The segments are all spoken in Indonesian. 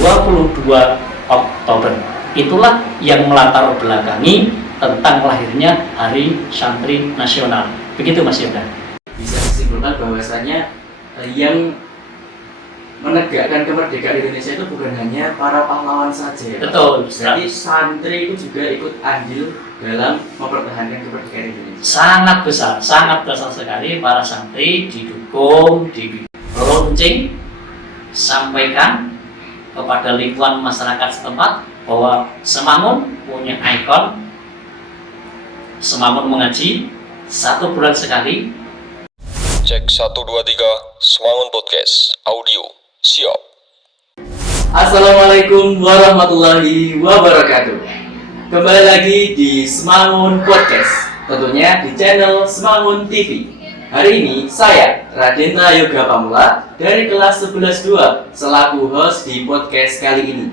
22 Oktober. Itulah yang melatar belakangi tentang lahirnya Hari Santri Nasional. Begitu Mas Yoga. Bisa disimpulkan bahwasanya yang menegakkan kemerdekaan Indonesia itu bukan hanya para pahlawan saja. Betul. Jadi santri itu juga ikut andil dalam mempertahankan kemerdekaan Indonesia. Sangat besar sekali para santri didukung, diperuncing, sampaikan kepada lingkungan masyarakat setempat bahwa Semangun punya ikon, Semangun mengaji 1 bulan sekali. Cek 1 2 3 Semangun Podcast Audio siap. Assalamualaikum warahmatullahi wabarakatuh. Kembali lagi di Semangun Podcast, tentunya di channel Semangun TV. Hari ini saya Radenta Yoga Pamula dari kelas 11-2 selaku host di podcast kali ini.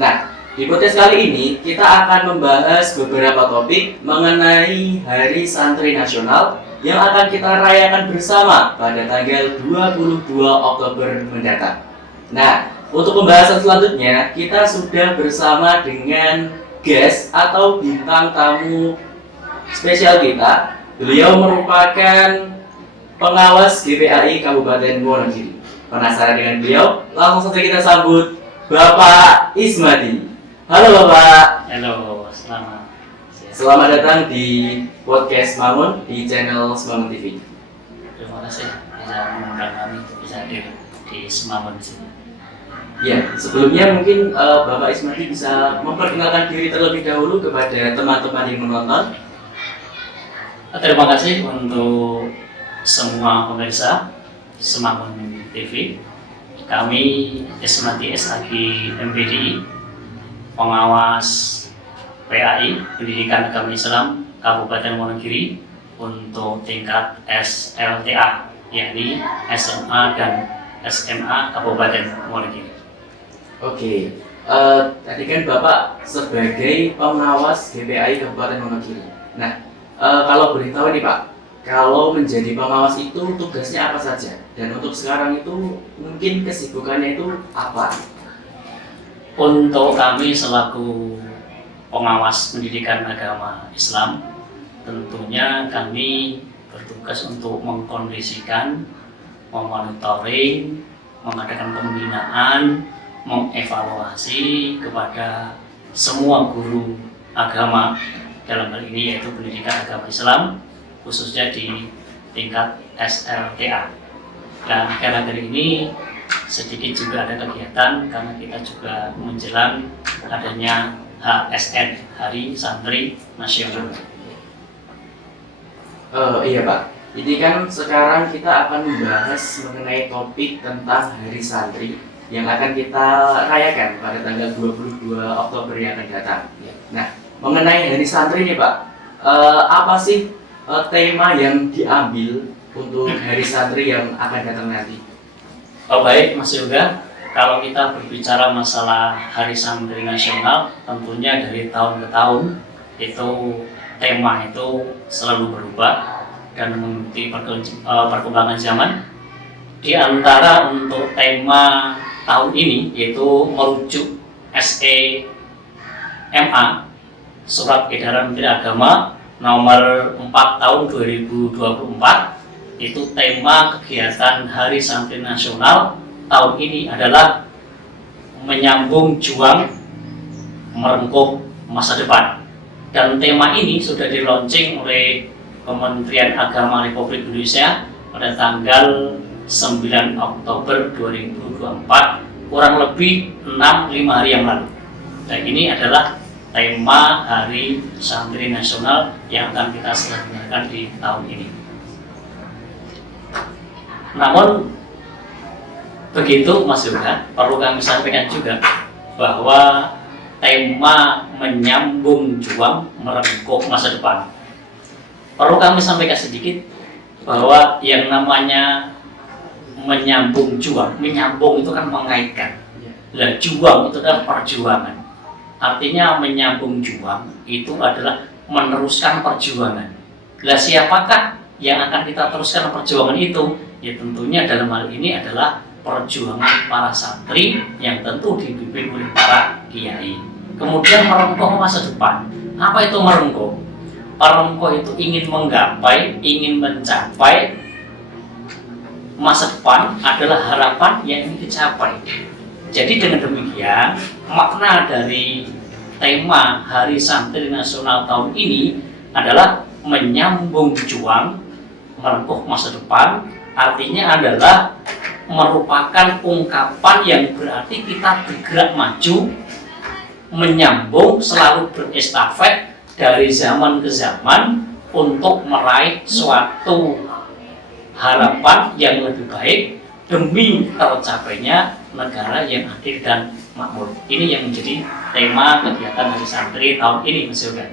Nah, di podcast kali ini kita akan membahas beberapa topik mengenai Hari Santri Nasional yang akan kita rayakan bersama pada tanggal 22 Oktober mendatang. Nah, untuk pembahasan selanjutnya kita sudah bersama dengan guest atau bintang tamu spesial kita. Beliau merupakan pengawas GPAI Kabupaten Wonogiri. Penasaran dengan beliau? Langsung saja kita sambut Bapak Ismadi. Halo Bapak. Halo, Selamat datang di podcast Semangun di channel Semangun TV. terima kasih bisa mengundang kami untuk bisa hadir di Semangun sini. Ya, sebelumnya mungkin Bapak Ismadi bisa memperkenalkan diri terlebih dahulu kepada teman-teman yang menonton. Terima kasih untuk semua pemirsa Semangun TV. Kami Ismadi SAG MPDI, pengawas PAI Pendidikan Agama Islam Kabupaten Wonogiri untuk tingkat SLTA, yakni SMA dan SMA Kabupaten Wonogiri. Oke, tadi kan Bapak sebagai pengawas GPAI Kabupaten Wonogiri. Nah, kalau boleh tahu nih Pak, kalau menjadi pengawas itu tugasnya apa saja? Dan untuk sekarang itu mungkin kesibukannya itu apa? Untuk kami selaku pengawas pendidikan agama Islam, tentunya kami bertugas untuk mengkondisikan, memonitoring, mengadakan pembinaan, mengevaluasi kepada semua guru agama dalam hal ini yaitu pendidikan agama Islam, khususnya di tingkat SLTA. Dan akhir-akhir ini sedikit juga ada kegiatan karena kita juga menjelang adanya HSN, Hari Santri Nasional. Iya Pak, ini kan sekarang kita akan membahas mengenai topik tentang Hari Santri yang akan kita rayakan pada tanggal 22 Oktober yang akan datang. Nah, mengenai Hari Santri nih Pak, apa sih tema yang diambil untuk Hari Santri yang akan datang nanti? Oh baik Mas Yoga, kalau kita berbicara masalah Hari Santri Nasional, tentunya dari tahun ke tahun itu tema itu selalu berubah dan mengikuti perkembangan zaman. Di antara untuk tema tahun ini yaitu merujuk SEMA, Surat Edaran Menteri Agama nomor 4 tahun 2024. Itu tema kegiatan Hari Santri Nasional tahun ini adalah menyambung juang merengkuh masa depan. Dan tema ini sudah di-launching oleh Kementerian Agama Republik Indonesia pada tanggal 9 Oktober 2024, kurang lebih 5 hari yang lalu. Dan ini adalah tema Hari Santri Nasional yang akan kita selenggarakan di tahun ini. Namun begitu Mas Yoga, perlu kami sampaikan juga bahwa tema menyambung juang merengkuh masa depan, perlu kami sampaikan sedikit bahwa yang namanya menyambung juang, menyambung itu kan mengaitkan, dan juang itu adalah perjuangan. Artinya menyambung juang itu adalah meneruskan perjuangan. Lah siapakah yang akan kita teruskan perjuangan itu? Ya tentunya dalam hal ini adalah perjuangan para santri yang tentu dipimpin oleh para kiai. Kemudian merengkuh masa depan. Apa itu merengkuh? Merengkuh itu ingin menggapai, ingin mencapai masa depan adalah harapan yang ingin dicapai. Jadi dengan demikian, makna dari tema Hari Santri Nasional tahun ini adalah menyambung juang, merengkuh masa depan. Artinya adalah merupakan ungkapan yang berarti kita bergerak maju, menyambung, selalu berestafet dari zaman ke zaman untuk meraih suatu harapan yang lebih baik demi tercapainya negara yang adil dan makmur. Ini yang menjadi tema kegiatan Hari Santri tahun ini, Mas Yoga.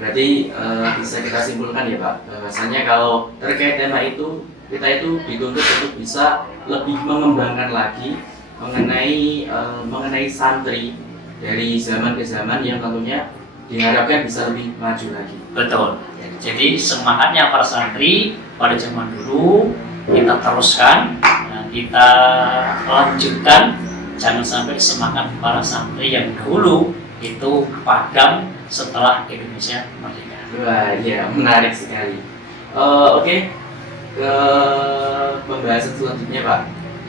Berarti bisa kita simpulkan ya Pak, bahwasanya kalau terkait tema itu, kita itu dituntut untuk bisa lebih mengembangkan lagi mengenai santri dari zaman ke zaman yang tentunya diharapkan bisa lebih maju lagi. Betul. Jadi semangatnya para santri pada zaman dulu kita teruskan, kita lanjutkan. Jangan sampai semangat para santri yang dahulu itu padam setelah Indonesia merdeka. Wah, iya, menarik sekali. Oke, ke pembahasan selanjutnya Pak.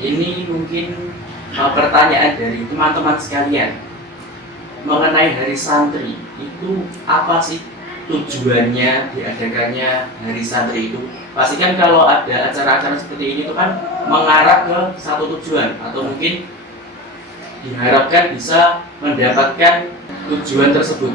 Ini mungkin pertanyaan dari teman-teman sekalian mengenai Hari Santri itu apa sih tujuannya diadakannya Hari Santri itu? Pastikan kalau ada acara-acara seperti ini itu kan mengarah ke satu tujuan atau mungkin diharapkan bisa mendapatkan tujuan tersebut.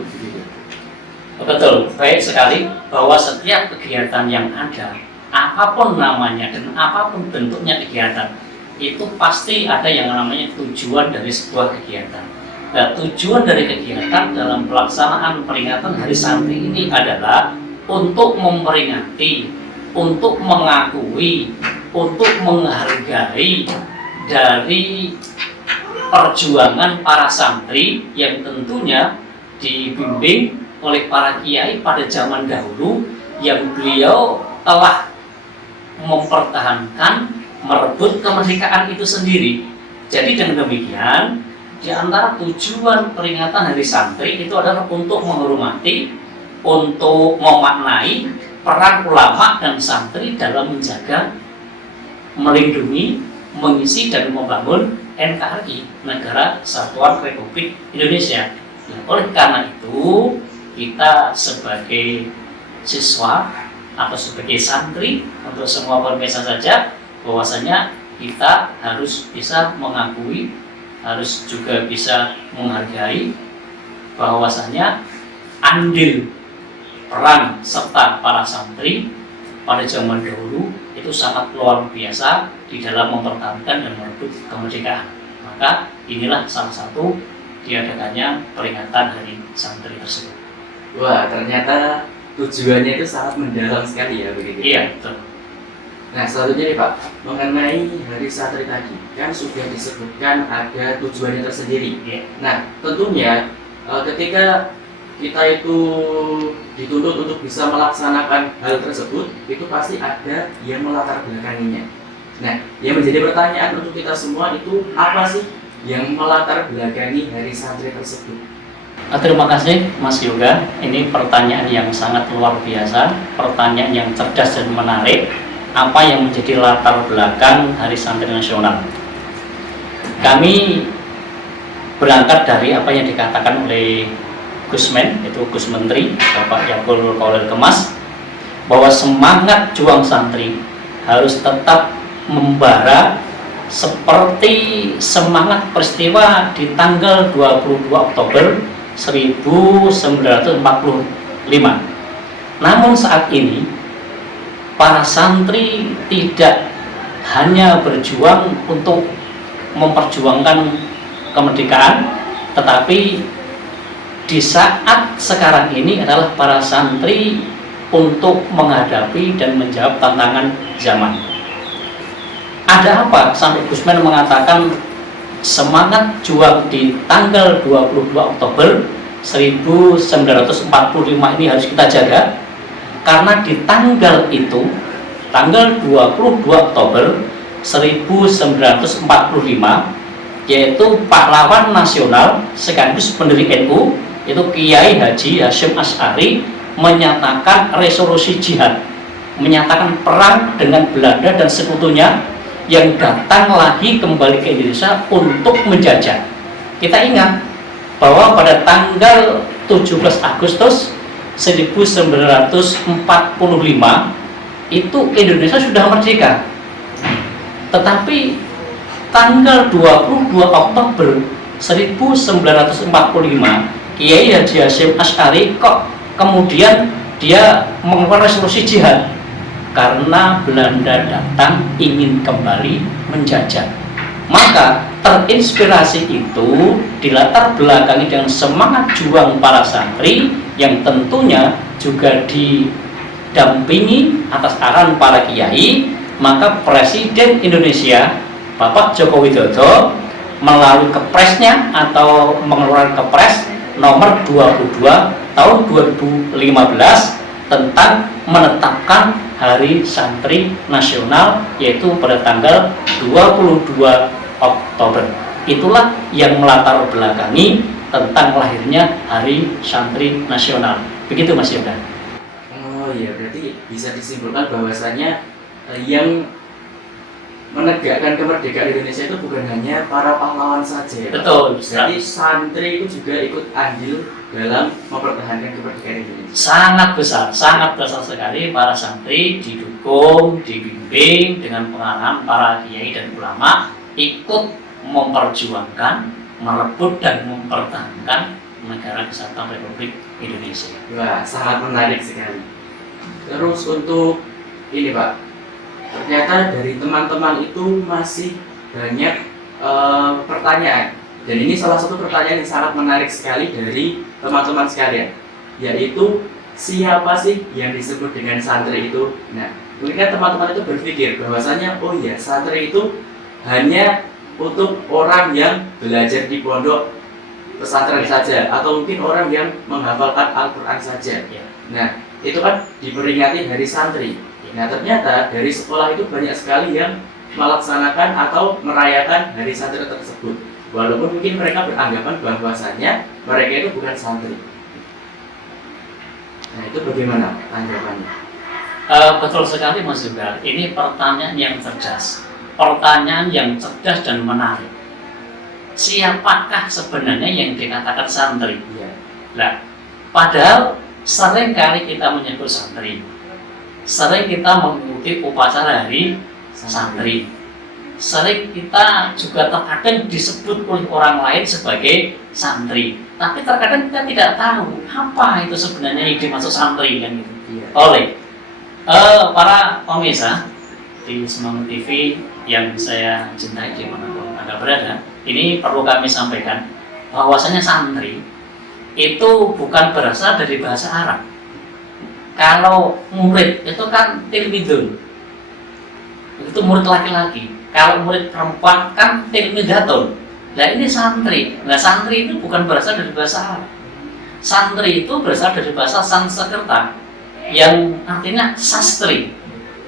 Betul, baik sekali bahwa setiap kegiatan yang ada, apapun namanya dan apapun bentuknya kegiatan, itu pasti ada yang namanya tujuan dari sebuah kegiatan. Nah, tujuan dari kegiatan dalam pelaksanaan peringatan Hari Santri ini adalah untuk memperingati, untuk mengakui, untuk menghargai dari perjuangan para santri yang tentunya dibimbing oleh para kiai pada zaman dahulu yang beliau telah mempertahankan, merebut kemerdekaan itu sendiri. Jadi dengan demikian, di antara tujuan peringatan Hari Santri itu adalah untuk menghormati, untuk memaknai peran ulama dan santri dalam menjaga, melindungi, mengisi dan membangun NKRI, Negara Kesatuan Republik Indonesia. Nah, oleh karena itu, kita sebagai siswa atau sebagai santri untuk semua pemirsa saja, bahwasanya kita harus bisa mengakui, harus juga bisa menghargai bahwasanya andil peran serta para santri pada zaman dahulu itu sangat luar biasa di dalam mempertahankan dan merebut kemerdekaan. Maka inilah salah satu diadakannya peringatan Hari Santri tersebut. Wah, ternyata tujuannya itu sangat mendalam sekali ya begitu. Iya, betul. Nah, selanjutnya nih Pak, mengenai Hari Santri tadi, kan sudah disebutkan ada tujuannya tersendiri. Iya. Nah, tentunya ketika kita itu dituntut untuk bisa melaksanakan hal tersebut, itu pasti ada yang melatar belakanginya. Nah, yang menjadi pertanyaan untuk kita semua itu apa sih yang melatar belakangi Hari Santri tersebut? Terima kasih Mas Yoga, ini pertanyaan yang sangat luar biasa, pertanyaan yang cerdas dan menarik. Apa yang menjadi latar belakang Hari Santri Nasional? Kami berangkat dari apa yang dikatakan oleh Gusmen, itu Gus Menteri Bapak Yakul Kaulil Kemas, bahwa semangat juang santri harus tetap membara seperti semangat peristiwa di tanggal 22 Oktober 1945. Namun saat ini para santri tidak hanya berjuang untuk memperjuangkan kemerdekaan, tetapi di saat sekarang ini adalah para santri untuk menghadapi dan menjawab tantangan zaman. Ada apa sampai Gusmen mengatakan semangat juang di tanggal 22 Oktober 1945 ini harus kita jaga? Karena di tanggal itu, tanggal 22 Oktober 1945, yaitu pahlawan nasional sekaligus pendiri NU, itu Kiai Haji Hasyim Asy'ari, menyatakan resolusi jihad, menyatakan perang dengan Belanda dan sekutunya yang datang lagi kembali ke Indonesia untuk menjajah. Kita ingat bahwa pada tanggal 17 Agustus 1945 itu Indonesia sudah merdeka. Tetapi tanggal 22 Oktober 1945 Kiai Haji Hasyim Asy'ari kok kemudian dia mengeluarkan resolusi jihad karena Belanda datang ingin kembali menjajah. Maka terinspirasi itu dilatar belakangi dengan semangat juang para santri yang tentunya juga didampingi atas arahan para kiai. Maka Presiden Indonesia Bapak Joko Widodo melalui kepresnya atau mengeluarkan kepres nomor 22 tahun 2015 tentang menetapkan Hari Santri Nasional, yaitu pada tanggal 22 Oktober. Itulah yang melatar belakangi tentang lahirnya Hari Santri Nasional. Begitu Mas Yoga. Oh iya, berarti bisa disimpulkan bahwasanya yang menegakkan kemerdekaan Indonesia itu bukan hanya para pahlawan saja. Betul. Jadi santri itu juga ikut andil dalam mempertahankan kemerdekaan Indonesia. Sangat besar sekali. Para santri didukung, dibimbing dengan pengarahan para kiai dan ulama, ikut memperjuangkan, merebut dan mempertahankan negara kesatuan Republik Indonesia. Wah, sangat menarik sekali. Terus untuk ini Pak, ternyata dari teman-teman itu masih banyak pertanyaan, dan ini salah satu pertanyaan yang sangat menarik sekali dari teman-teman sekalian, yaitu siapa sih yang disebut dengan santri itu? Nah, mungkin kan teman-teman itu berpikir bahwasanya oh ya, santri itu hanya untuk orang yang belajar di pondok pesantren saja, atau mungkin orang yang menghafalkan Al-Quran saja. Nah, itu kan diperingati Hari Santri. Nah, ternyata dari sekolah itu banyak sekali yang melaksanakan atau merayakan Hari Santri tersebut, walaupun mungkin mereka beranggapan bahwasanya mereka itu bukan santri. Nah, itu bagaimana tanggapannya? Betul sekali Mas Yoga. Ini pertanyaan yang cerdas, pertanyaan yang cerdas dan menarik. Siapakah sebenarnya yang dikatakan santri? Nah, padahal sering kali kita menyebut santri, sering kita mengikuti upacara hari santri, sering kita juga terkadang disebut oleh orang lain sebagai santri, tapi terkadang kita tidak tahu apa itu sebenarnya yang dimaksud santri kan gitu. Oleh para pemirsa di Semangun TV yang saya cintai dimanapun Anda berada, ini perlu kami sampaikan bahwasanya santri itu bukan berasal dari bahasa Arab. Kalau murid itu kan tilmidun, itu murid laki-laki. Kalau murid perempuan kan tilmidatun. Nah, ini santri. Nah, santri itu bukan berasal dari bahasa Arab. Santri itu berasal dari bahasa Sanskerta yang artinya sastri.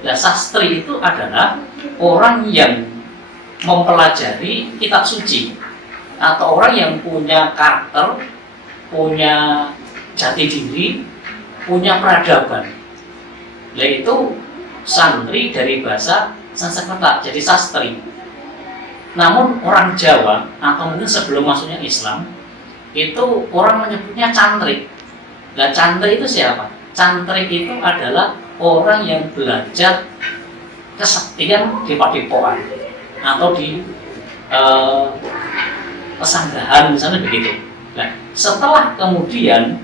Nah, sastri itu adalah orang yang mempelajari kitab suci, atau orang yang punya karakter, punya jati diri, punya peradaban. Yaitu santri dari bahasa Sanskerta, jadi sastri. Namun orang Jawa atau mungkin sebelum masuknya Islam itu orang menyebutnya cantrik. Nah, cantrik itu siapa? Cantrik itu adalah orang yang belajar kesaktian di padepokan atau di pesanggrahan misalnya begitu. Nah, setelah kemudian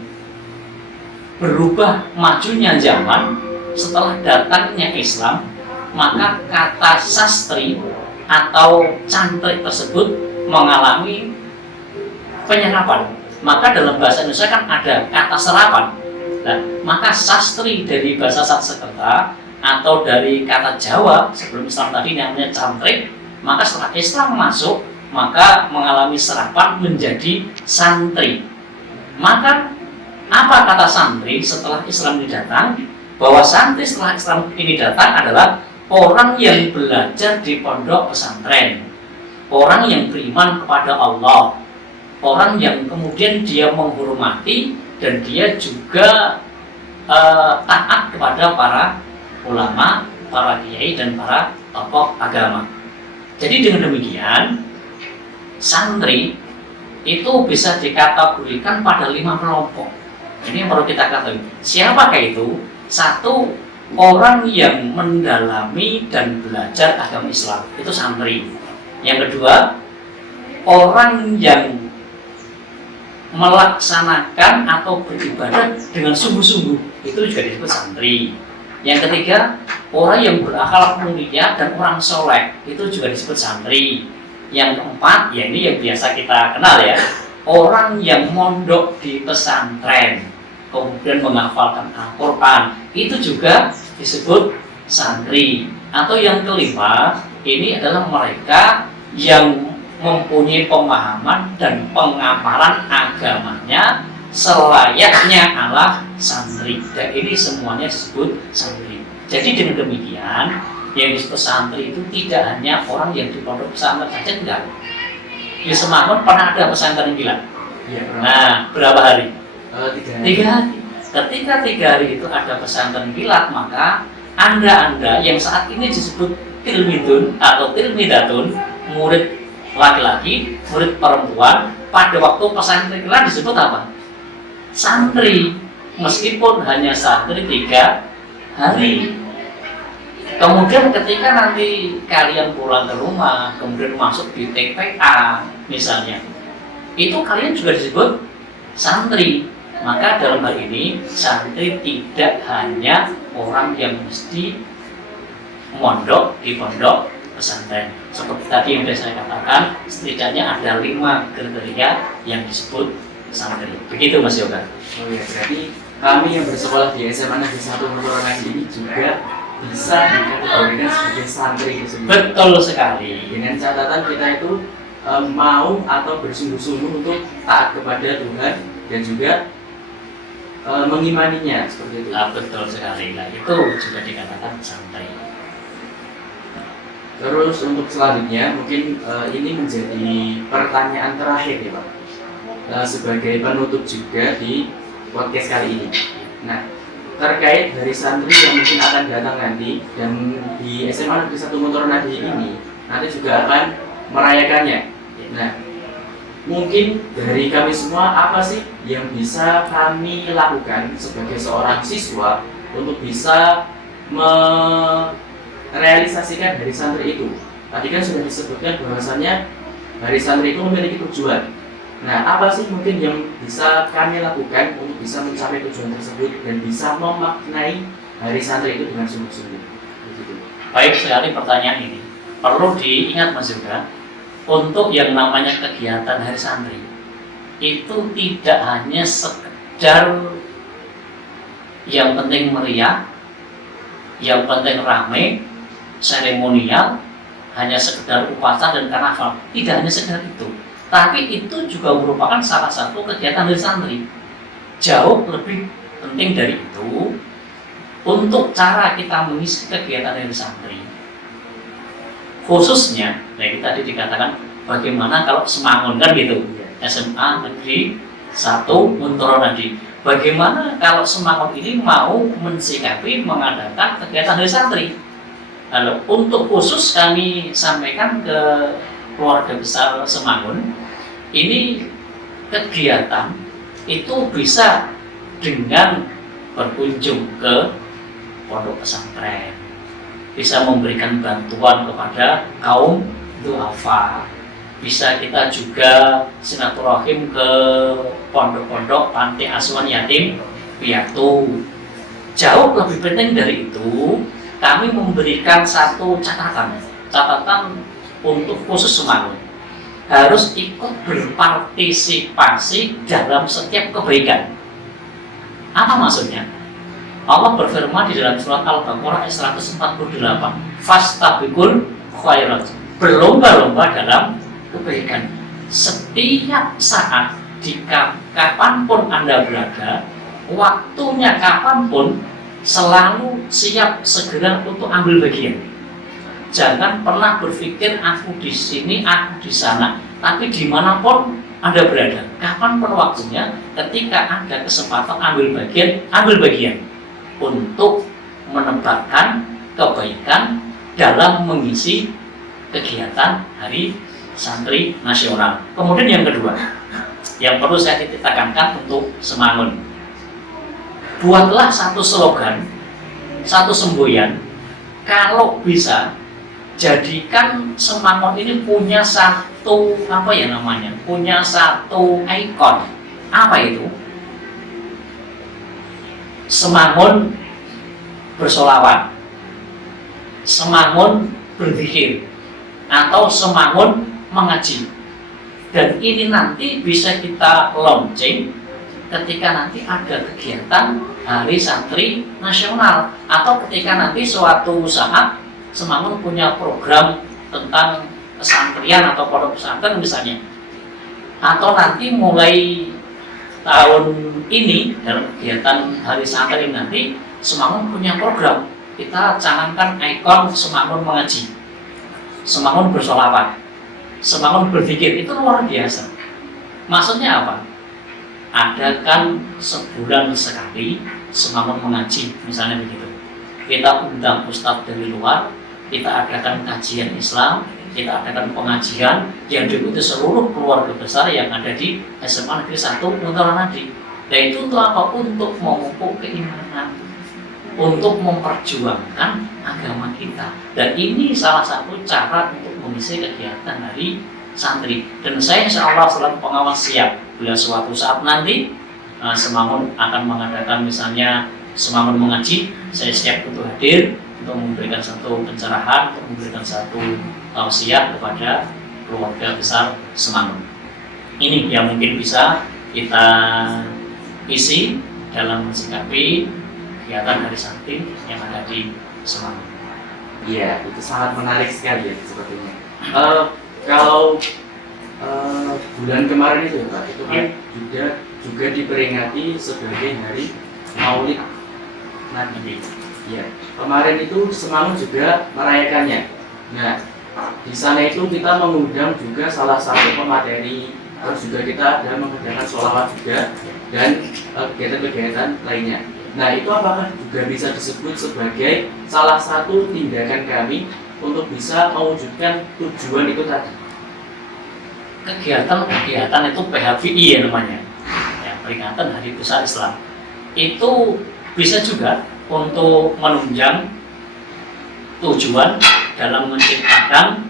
berubah majunya zaman, setelah datangnya Islam, maka kata sastri atau cantrik tersebut mengalami penyerapan. Maka dalam bahasa Indonesia kan ada kata serapan. Nah, maka sastri dari bahasa Sanskerta atau dari kata Jawa sebelum Islam tadi namanya cantrik, maka setelah Islam masuk, maka mengalami serapan menjadi santri. Maka apa kata santri setelah Islam ini datang? Bahwa santri setelah Islam ini datang adalah orang yang belajar di pondok pesantren, orang yang beriman kepada Allah, orang yang kemudian dia menghormati dan dia juga taat kepada para ulama, para kiai dan para tokoh agama. Jadi dengan demikian santri itu bisa dikategorikan pada 5 kelompok. Ini yang perlu kita ketahui. Siapakah itu? Satu, orang yang mendalami dan belajar agama Islam, itu santri. Yang kedua, orang yang melaksanakan atau beribadah dengan sungguh-sungguh, itu juga disebut santri. Yang ketiga, orang yang berakhlak mulia dan orang soleh, itu juga disebut santri. Yang keempat, ya ini yang biasa kita kenal ya, orang yang mondok di pesantren kemudian menghafalkan Al-Quran, itu juga disebut santri. Atau yang kelima, ini adalah mereka yang mempunyai pemahaman dan pengamalan agamanya selayaknya ala santri, dan ini semuanya disebut santri. Jadi dengan demikian, yang disebut santri itu tidak hanya orang yang di pondok pesantren saja, enggak. Di Semangun pernah ada pesantren kilat. Ya, Nah, berapa hari? 3 hari. 3 hari. Ketika 3 hari itu ada pesantren kilat, maka Anda yang saat ini disebut tilmidun atau tilmidatun, murid laki-laki, murid perempuan, pada waktu pesantren kilat disebut apa? Santri, meskipun hanya santri 3 hari. Kemudian ketika nanti kalian pulang ke rumah, kemudian masuk di TPA misalnya, itu kalian juga disebut santri. Maka dalam hal ini santri tidak hanya orang yang mesti mondok di pondok pesantren. Seperti tadi yang sudah saya katakan, setidaknya ada 5 kriteria yang disebut santri. Begitu Mas Yoga. Oh ya, berarti kami yang bersekolah di SMA Negeri 1 Montoronan ini juga bisa dikategorikan sebagai santri itu sendiri. Betul sekali. Dengan catatan kita itu mau atau bersungguh-sungguh untuk taat kepada Tuhan dan juga mengimaninya, seperti itu. Betul sekali. Nah, itu juga dikatakan santri. Terus untuk selanjutnya mungkin ini menjadi pertanyaan terakhir ya Pak, sebagai penutup juga di podcast kali ini. Nah, terkait dari santri yang mungkin akan datang nanti dan di SMA Negeri 1 Montoronan ini nanti juga akan merayakannya. Nah, mungkin dari kami semua apa sih yang bisa kami lakukan sebagai seorang siswa untuk bisa merealisasikan hari santri itu? Tadi kan sudah disebutkan bahwasannya hari santri itu memiliki tujuan. Nah, apa sih mungkin yang bisa kami lakukan untuk bisa mencapai tujuan tersebut dan bisa memaknai hari santri itu dengan sungguh-sungguh? Baik sekali pertanyaan ini. Perlu diingat Mas Yoga, untuk yang namanya kegiatan hari santri itu tidak hanya sekedar yang penting meriah, yang penting rame, seremonial, hanya sekedar upacara dan karnaval. Tidak hanya sekedar itu, tapi itu juga merupakan salah satu kegiatan hari santri. Jauh lebih penting dari itu untuk cara kita mengisi kegiatan hari santri. Khususnya, yang tadi dikatakan bagaimana kalau Semangun kan gitu, SMA Negeri 1 Montoronan. Bagaimana kalau Semangun ini mau mensikapi mengadakan kegiatan hari santri? Lalu untuk khusus kami sampaikan ke keluarga besar Semangun, ini kegiatan itu bisa dengan berkunjung ke pondok pesantren, bisa memberikan bantuan kepada kaum duafa, bisa kita juga silaturahim ke pondok-pondok panti asuhan yatim piatu. Jauh lebih penting dari itu, kami memberikan satu catatan untuk khusus Semangun, harus ikut berpartisipasi dalam setiap kebaikan. Apa maksudnya? Allah berfirman di dalam surat Al-Baqarah ayat 148, fastabiqul khairat, berlomba-lomba dalam kebaikan. Setiap saat, di kapanpun Anda berada, waktunya kapanpun, selalu siap segera untuk ambil bagian. Jangan pernah berpikir aku di sini, aku di sana, tapi dimanapun Anda berada, kapanpun waktunya, ketika ada kesempatan ambil bagian untuk menebarkan kebaikan dalam mengisi kegiatan Hari Santri Nasional. Kemudian yang kedua, yang perlu saya titik tekankan untuk Semangun, buatlah satu slogan, satu semboyan, kalau bisa jadikan Semangun ini punya satu punya satu ikon. Apa itu? Semangun bersolawat, Semangun berzikir, atau Semangun mengaji. Dan ini nanti bisa kita launching ketika nanti ada kegiatan Hari Santri Nasional, atau ketika nanti suatu saat Semangun punya program tentang kesantrian atau pondok pesantren misalnya, atau nanti mulai tahun ini dalam kegiatan Hari Santri nanti Semangun punya program, kita canangkan ikon Semangun mengaji, Semangun bersolawat, Semangun berzikir. Itu luar biasa. Maksudnya apa? Adakan sebulan sekali Semangun mengaji, misalnya begitu. Kita undang ustadz dari luar, kita adakan kajian Islam, kita adakan pengajian yang diikuti seluruh keluarga besar yang ada di SMA Negeri 1 Untaran Nadi. Dan itu untuk apa? Untuk memupuk keimanan, untuk memperjuangkan agama kita. Dan ini salah satu cara untuk mengisi kegiatan Hari Santri. Dan saya insya Allah selalu pengawas siap bila suatu saat nanti Semangun akan mengadakan misalnya Semangun mengaji, saya siap untuk hadir untuk memberikan satu pencerahan, untuk memberikan satu tausiah kepada keluarga besar Semangun. Ini yang mungkin bisa kita isi dalam mensikapi kegiatan Hari Santri yang ada di Semangun. Iya, itu sangat menarik sekali ya sepertinya. Kalau bulan kemarin itu Pak, itu kan juga diperingati sebagai Hari Maulid Nabi. Ya, kemarin itu Semangun juga merayakannya. Nah, di sana itu kita mengundang juga salah satu pemateri, terus juga kita ada mengadakan sholawat juga dan kegiatan-kegiatan lainnya. Nah, itu apakah juga bisa disebut sebagai salah satu tindakan kami untuk bisa mewujudkan tujuan itu tadi? Kegiatan itu PHBI ya namanya, ya, peringatan Hari Besar Islam. Itu bisa juga untuk menunjang tujuan dalam menciptakan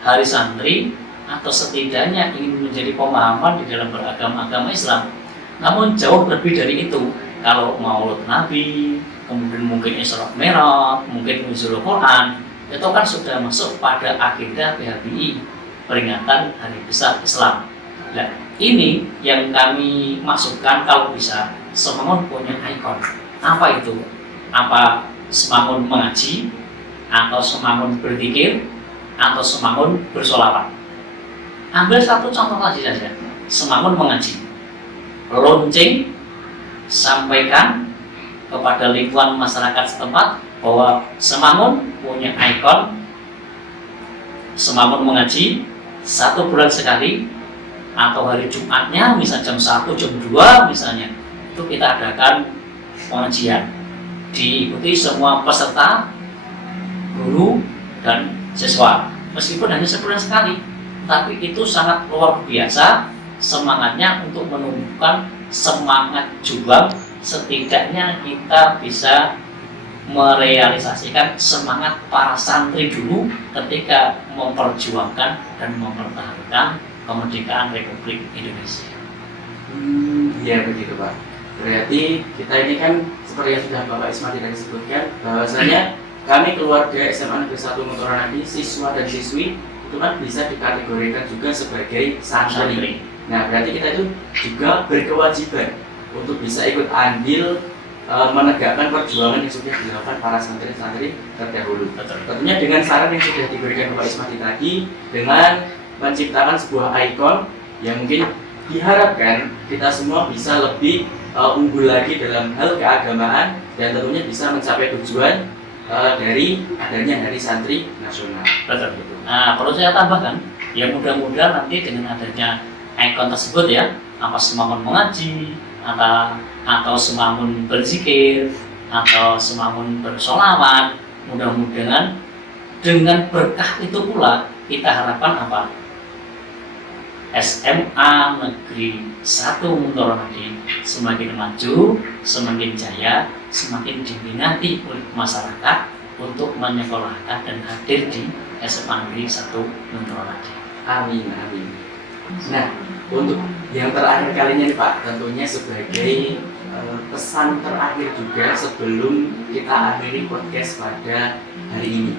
Hari Santri, atau setidaknya ingin menjadi pemahaman di dalam beragama Islam. Namun jauh lebih dari itu, kalau Maulid Nabi, kemudian mungkin Isra Mi'raj, mungkin Nuzulul Quran, itu kan sudah masuk pada agenda PHBI, peringatan Hari Besar Islam. Nah, ini yang kami masukkan kalau bisa Semangun punya ikon. Apa itu? Apa Semangun mengaji, atau Semangun berzikir, atau Semangun bersolawat? Ambil satu contoh lagi saja, Semangun mengaji. Launching, sampaikan kepada lingkungan masyarakat setempat bahwa Semangun punya ikon Semangun mengaji 1 bulan sekali, atau hari Jumatnya misalnya jam 1, jam 2 misalnya, itu kita adakan pengajian, diikuti semua peserta, guru dan siswa. Meskipun hanya sebulan sekali, tapi itu sangat luar biasa semangatnya untuk menumbuhkan semangat juang. Setidaknya kita bisa merealisasikan semangat para santri dulu ketika memperjuangkan dan mempertahankan kemerdekaan Republik Indonesia. Iya begitu Pak. Berarti kita ini kan seperti yang sudah Bapak Ismati tadi sebutkan, bahwasanya kami keluarga SMA Negeri 1 Untaran Nadi, siswa dan siswi itu kan bisa dikategorikan juga sebagai santri. Nah, berarti kita itu juga berkewajiban untuk bisa ikut andil menegakkan perjuangan yang sudah dilakukan para santri-santri terdahulu. Tentunya dengan saran yang sudah diberikan Bapak Ismati tadi, dengan menciptakan sebuah ikon yang mungkin diharapkan kita semua bisa lebih unggul lagi dalam hal keagamaan dan tentunya bisa mencapai tujuan dari adanya Hari Santri Nasional. Betul. Nah, perlu saya tambahkan, ya mudah-mudahan nanti dengan adanya ikon tersebut ya, apa Semangun mengaji, atau Semangun berzikir, atau Semangun bersolawat, mudah-mudahan dengan berkah itu pula kita harapkan apa? SMA Negeri 1 Muntoro Nadi semakin maju, semakin jaya, semakin diminati oleh masyarakat untuk menyekolahkan dan hadir di SMA Negeri 1 Muntoro Nadi. Amin, amin. Nah, untuk yang terakhir kalinya nih Pak, tentunya sebagai pesan terakhir juga sebelum kita akhiri podcast pada hari ini.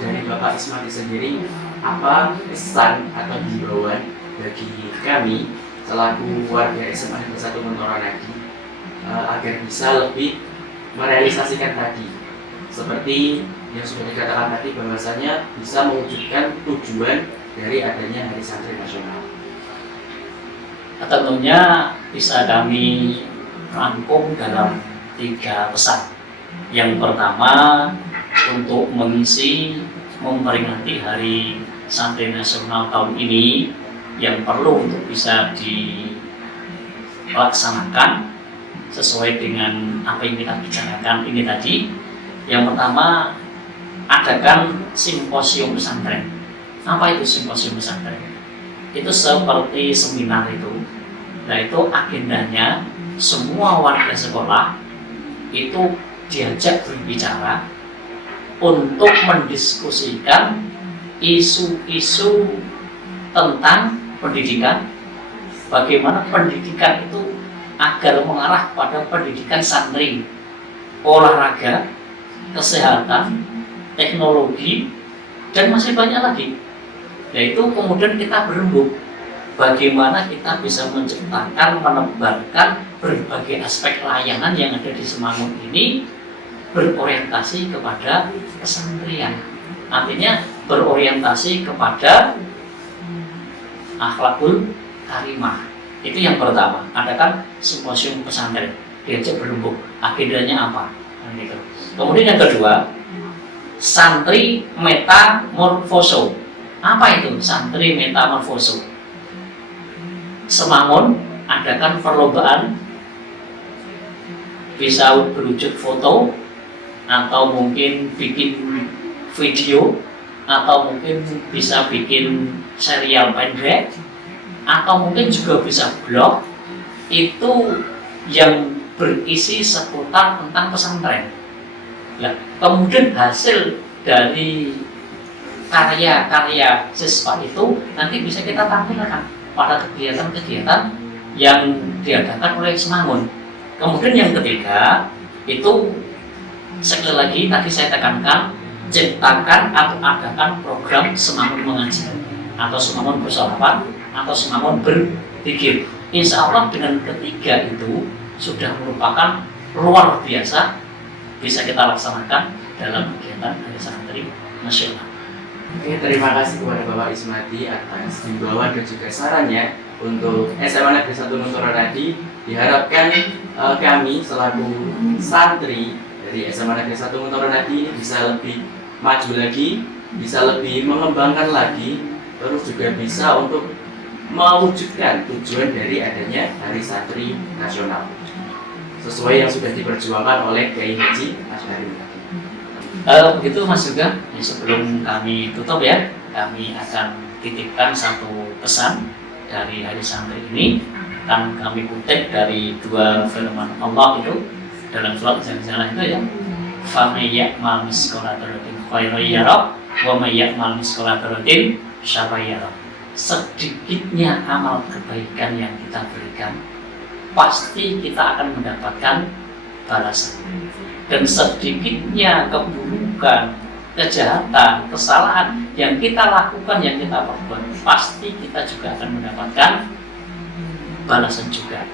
Dari Bapak Ismati sendiri, apa pesan atau himbauan bagi kami selaku warga SMA Negeri 1 Muntoro Nadi agar bisa lebih merealisasikan tadi seperti yang sudah dikatakan tadi, bahwasanya bisa mewujudkan tujuan dari adanya Hari Santri Nasional? Tentunya bisa kami rangkum dalam 3 pesan. Yang pertama, untuk mengisi memperingati Hari Santri Nasional tahun ini yang perlu untuk bisa dilaksanakan sesuai dengan apa yang kita bicarakan ini tadi. Yang pertama, adakan simposium pesantren. Apa itu simposium pesantren? Itu seperti seminar itu. Nah, itu agendanya semua warga sekolah itu diajak berbicara untuk mendiskusikan isu-isu tentang pendidikan, bagaimana pendidikan itu agar mengarah pada pendidikan santri, olahraga, kesehatan, teknologi, dan masih banyak lagi. Yaitu kemudian kita berembuk bagaimana kita bisa menciptakan, menebarkan berbagai aspek layanan yang ada di Semangun ini berorientasi kepada pesantren. Artinya berorientasi kepada akhlakul karimah. Itu yang pertama, adakan simposium pesantren, diajak berembuk. Agendanya apa? Gitu. Kemudian yang kedua, santri metamorfoso. Apa itu santri metamorfoso? Semangun adakan perlombaan, bisa berwujud foto, atau mungkin bikin video, atau mungkin bisa bikin serial pendek, atau mungkin juga bisa blog, itu yang berisi seputar tentang pesantren. Nah, kemudian hasil dari karya-karya siswa itu nanti bisa kita tampilkan pada kegiatan-kegiatan yang diadakan oleh Semangun. Kemudian yang ketiga, itu sekali lagi tadi saya tekankan, ciptakan atau adakan program Semangun mengaji, atau Semangun bersolawat, atau Semangun berzikir. Insya Allah dengan ketiga itu sudah merupakan luar biasa bisa kita laksanakan dalam kegiatan Hari Santri Nasional. Oke, terima kasih kepada Bapak Ismati atas himbauan dan juga sarannya untuk SMA Negeri 1 Muntoro Nadi. Diharapkan kami selaku santri dari SMA Negeri 1 Muntoro Nadi ini bisa lebih maju lagi, bisa lebih mengembangkan lagi, terus juga bisa untuk mewujudkan tujuan dari adanya Hari Santri Nasional sesuai yang sudah diperjuangkan oleh Kiai Haji Asy'ari. Begitu Mas juga, sebelum kami tutup ya, kami akan titipkan satu pesan dari Hari Santri ini. Kan kami kutip dari 2 firman Allah itu dalam surat Al-Jalah itu ya, فَمَن يَعْمَلْ مِثْقَالَ ذَرَّةٍ خَيْرًا يَرَهُ وَمَن يَعْمَلْ مِثْقَالَ ذَرَّةٍ شَرًّا يَرَهُ. Sedikitnya amal kebaikan yang kita berikan, pasti kita akan mendapatkan balasan. Dan sedikitnya keburukan, kejahatan, kesalahan yang kita lakukan, yang kita perbuat, pasti kita juga akan mendapatkan balasan juga.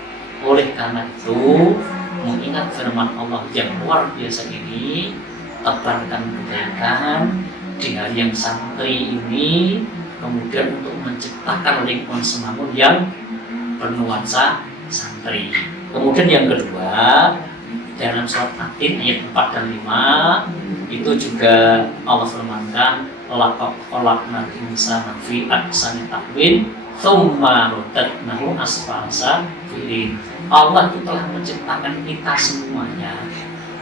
Oleh karena itu, mengingat firman Allah yang luar biasa ini, tebarkan kebaikan di hari yang santri ini, kemudian untuk menciptakan lingkungan Semangun yang bernuansa santri. Kemudian yang kedua, dalam surat At-Tin ayat 4 dan 5 itu juga Allah firmankan laqad khalaqnal insana fi ahsani taqwim tsumma radadnahu asfala safilin. Allah itu telah menciptakan kita semuanya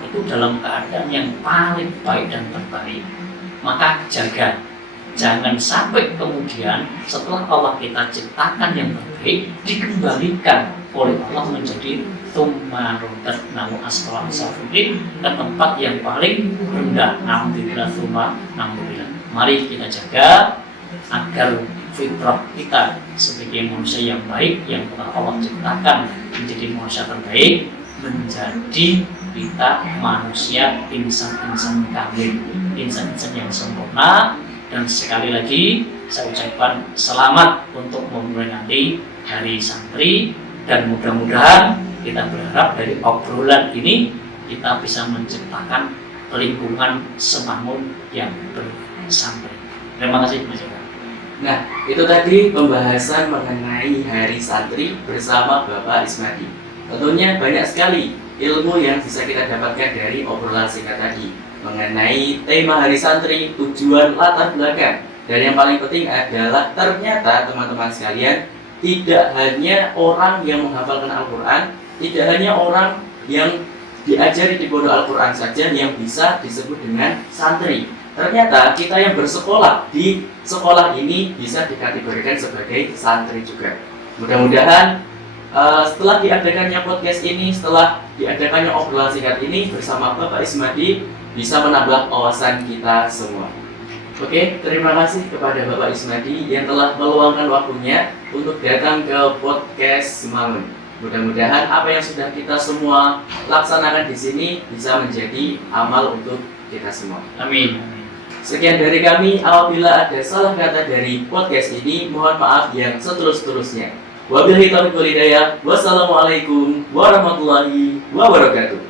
itu dalam keadaan yang paling baik dan terbaik. Maka jaga, jangan sampai kemudian setelah Allah kita ciptakan yang terbaik dikembalikan oleh Allah menjadi tsumma radadnahu asfala safilin, ke tempat yang paling rendah. Alhamdulillah tsumma alhamdulillah. Mari kita jaga agar fitrah kita sebagai manusia yang baik yang telah Allah ciptakan menjadi manusia terbaik, menjadi kita manusia insan-insan kamil, insan-insan yang sempurna. Dan sekali lagi saya ucapkan selamat untuk memulai nanti hari santri, dan mudah-mudahan kita berharap dari obrolan ini kita bisa menciptakan lingkungan Semangun yang bersantri. Terima kasih Mas Yoga. Nah, itu tadi pembahasan mengenai Hari Santri bersama Bapak Ismadi. Tentunya banyak sekali ilmu yang bisa kita dapatkan dari obrolan singkat tadi mengenai tema Hari Santri, tujuan, latar belakang. Dan yang paling penting adalah ternyata teman-teman sekalian, tidak hanya orang yang menghafalkan Al-Quran, tidak hanya orang yang diajari di pondok Al-Quran saja yang bisa disebut dengan santri. Ternyata kita yang bersekolah di sekolah ini bisa dikategorikan sebagai santri juga. Mudah-mudahan setelah diadakannya podcast ini, setelah diadakannya obrolan singkat ini bersama Bapak Ismadi, bisa menambah wawasan kita semua. Oke, terima kasih kepada Bapak Ismadi yang telah meluangkan waktunya untuk datang ke podcast Semangun. Mudah-mudahan apa yang sudah kita semua laksanakan di sini bisa menjadi amal untuk kita semua. Amin. Sekian dari kami. Apabila ada salah kata dari podcast ini, mohon maaf yang setulus-tulusnya. Wabillahi taufiq wal hidayah. Wassalamualaikum warahmatullahi wabarakatuh.